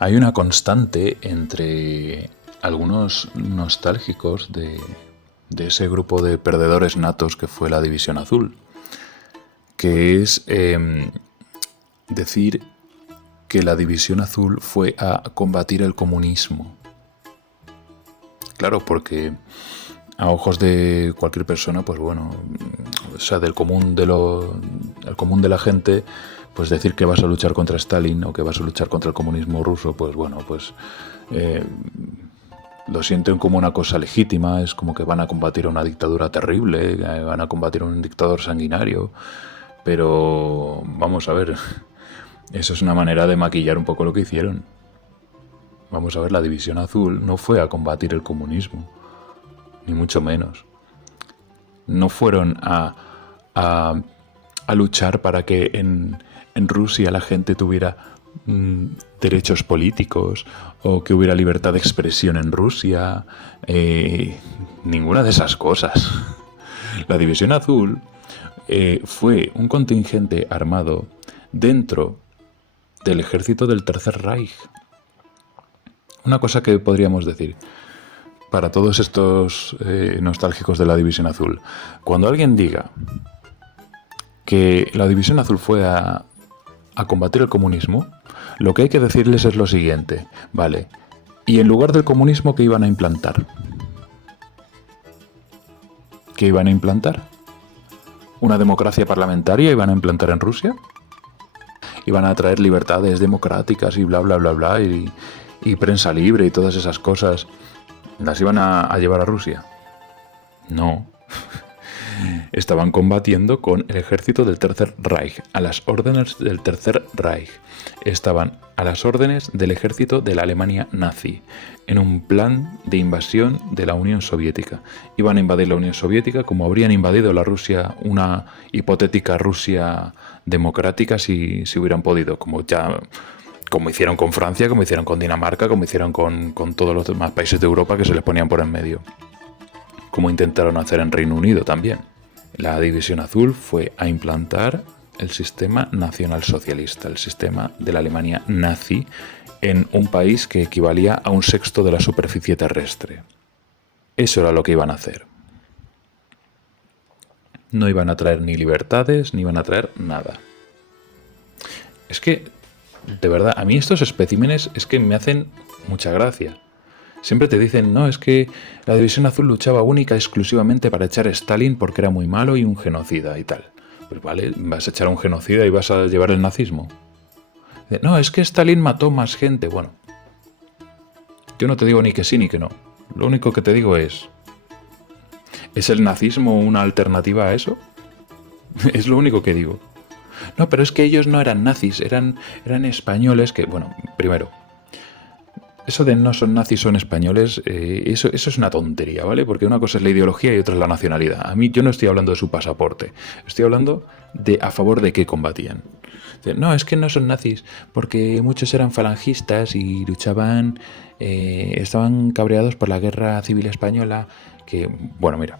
Hay una constante entre algunos nostálgicos de ese grupo de perdedores natos que fue la División Azul, que es decir que la División Azul fue a combatir el comunismo. Claro, porque a ojos de cualquier persona, pues bueno, o sea, el común de la gente, pues decir que vas a luchar contra Stalin o que vas a luchar contra el comunismo ruso, pues bueno, pues lo sienten como una cosa legítima, es como que van a combatir a una dictadura terrible, van a combatir a un dictador sanguinario, pero vamos a ver, eso es una manera de maquillar un poco lo que hicieron. Vamos a ver, la División Azul no fue a combatir el comunismo, ni mucho menos. No fueron a luchar para que en Rusia la gente tuviera derechos políticos o que hubiera libertad de expresión en Rusia. Ninguna de esas cosas. La División Azul fue un contingente armado dentro del ejército del Tercer Reich. Una cosa que podríamos decir para todos estos nostálgicos de la División Azul. Cuando alguien diga que la División Azul fue a combatir el comunismo, lo que hay que decirles es lo siguiente, vale, y en lugar del comunismo, ¿qué iban a implantar? ¿Qué iban a implantar? ¿Una democracia parlamentaria iban a implantar en Rusia? ¿Iban a traer libertades democráticas y bla, bla, bla, bla, y prensa libre y todas esas cosas? ¿Las iban a llevar a Rusia? No. Estaban combatiendo con el ejército del Tercer Reich, a las órdenes del Tercer Reich. Estaban a las órdenes del ejército de la Alemania nazi, en un plan de invasión de la Unión Soviética. Iban a invadir la Unión Soviética como habrían invadido la Rusia, una hipotética Rusia democrática si hubieran podido, como hicieron con Francia, como hicieron con Dinamarca, como hicieron con todos los demás países de Europa que se les ponían por en medio. Como intentaron hacer en Reino Unido también. La División Azul fue a implantar el sistema nacionalsocialista, el sistema de la Alemania nazi, en un país que equivalía a un sexto de la superficie terrestre. Eso era lo que iban a hacer. No iban a traer ni libertades, ni iban a traer nada. Es que, de verdad, a mí estos especímenes es que me hacen mucha gracia. Siempre te dicen, no, es que la División Azul luchaba única y exclusivamente para echar a Stalin porque era muy malo y un genocida y tal. Pues vale, vas a echar a un genocida y vas a llevar el nazismo. No, es que Stalin mató más gente. Bueno, yo no te digo ni que sí ni que no. Lo único que te digo ¿es el nazismo una alternativa a eso? Es lo único que digo. No, pero es que ellos no eran nazis, eran españoles que, bueno, primero, eso de no son nazis, son españoles, eso es una tontería, ¿vale? Porque una cosa es la ideología y otra es la nacionalidad. A mí yo no estoy hablando de su pasaporte, estoy hablando de a favor de qué combatían. No, es que no son nazis, porque muchos eran falangistas y luchaban, estaban cabreados por la Guerra Civil Española, que, bueno, mira,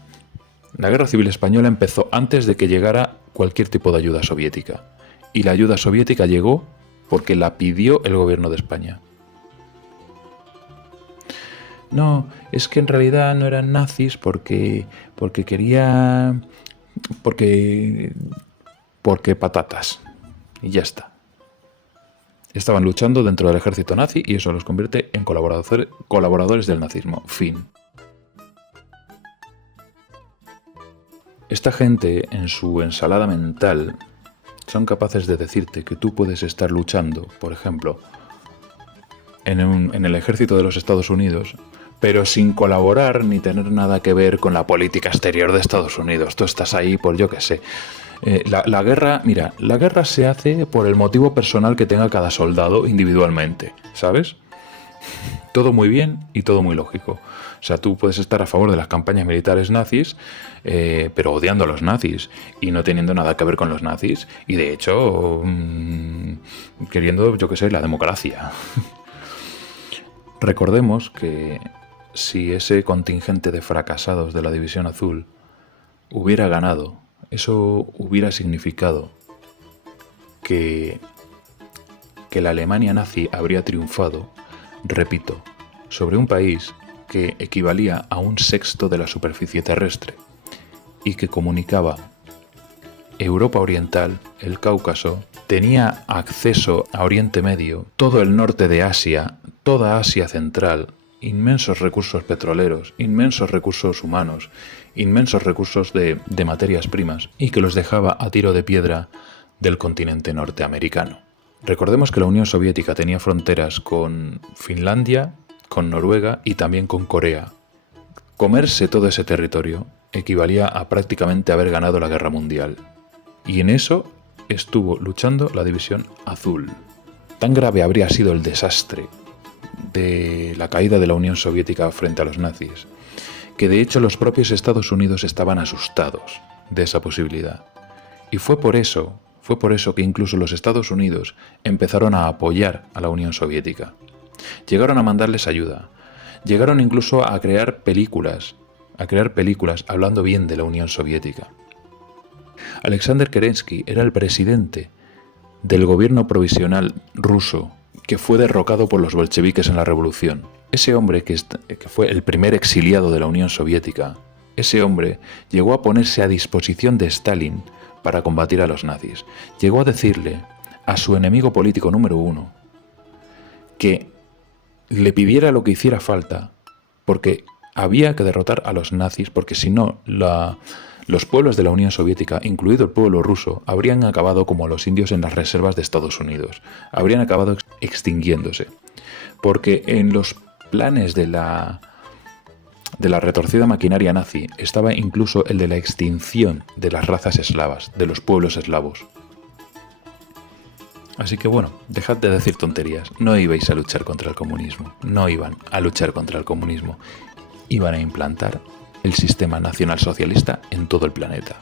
la Guerra Civil Española empezó antes de que llegara cualquier tipo de ayuda soviética. Y la ayuda soviética llegó porque la pidió el gobierno de España. No, es que en realidad no eran nazis porque quería... porque patatas. Y ya está. Estaban luchando dentro del ejército nazi y eso los convierte en colaboradores del nazismo. Fin. Esta gente, en su ensalada mental, son capaces de decirte que tú puedes estar luchando, por ejemplo, en el ejército de los Estados Unidos, pero sin colaborar ni tener nada que ver con la política exterior de Estados Unidos. Tú estás ahí por yo qué sé. La guerra, mira, la guerra se hace por el motivo personal que tenga cada soldado individualmente, ¿sabes? Todo muy bien y todo muy lógico. O sea, tú puedes estar a favor de las campañas militares nazis, pero odiando a los nazis y no teniendo nada que ver con los nazis y de hecho queriendo, yo qué sé, la democracia. Recordemos que si ese contingente de fracasados de la División Azul hubiera ganado, eso hubiera significado que que la Alemania nazi habría triunfado, repito, sobre un país que equivalía a un sexto de la superficie terrestre y que comunicaba Europa Oriental, el Cáucaso, tenía acceso a Oriente Medio, todo el norte de Asia, toda Asia Central, inmensos recursos petroleros, inmensos recursos humanos, inmensos recursos de materias primas, y que los dejaba a tiro de piedra del continente norteamericano. Recordemos que la Unión Soviética tenía fronteras con Finlandia, con Noruega y también con Corea. Comerse todo ese territorio equivalía a prácticamente haber ganado la Guerra Mundial. Y en eso estuvo luchando la División Azul. Tan grave habría sido el desastre de la caída de la Unión Soviética frente a los nazis, que de hecho los propios Estados Unidos estaban asustados de esa posibilidad. Y fue por eso que incluso los Estados Unidos empezaron a apoyar a la Unión Soviética. Llegaron a mandarles ayuda, llegaron incluso a crear películas hablando bien de la Unión Soviética. Alexander Kerensky era el presidente del gobierno provisional ruso que fue derrocado por los bolcheviques en la revolución. Ese hombre que fue el primer exiliado de la Unión Soviética, ese hombre llegó a ponerse a disposición de Stalin para combatir a los nazis. Llegó a decirle a su enemigo político número uno que le pidiera lo que hiciera falta porque había que derrotar a los nazis, porque si no, los pueblos de la Unión Soviética, incluido el pueblo ruso, habrían acabado como los indios en las reservas de Estados Unidos. Habrían acabado extinguiéndose. Porque en los planes de la retorcida maquinaria nazi estaba incluso el de la extinción de las razas eslavas, de los pueblos eslavos. Así que bueno, dejad de decir tonterías. No ibais a luchar contra el comunismo. No iban a luchar contra el comunismo. Iban a implantar el sistema nacionalsocialista en todo el planeta.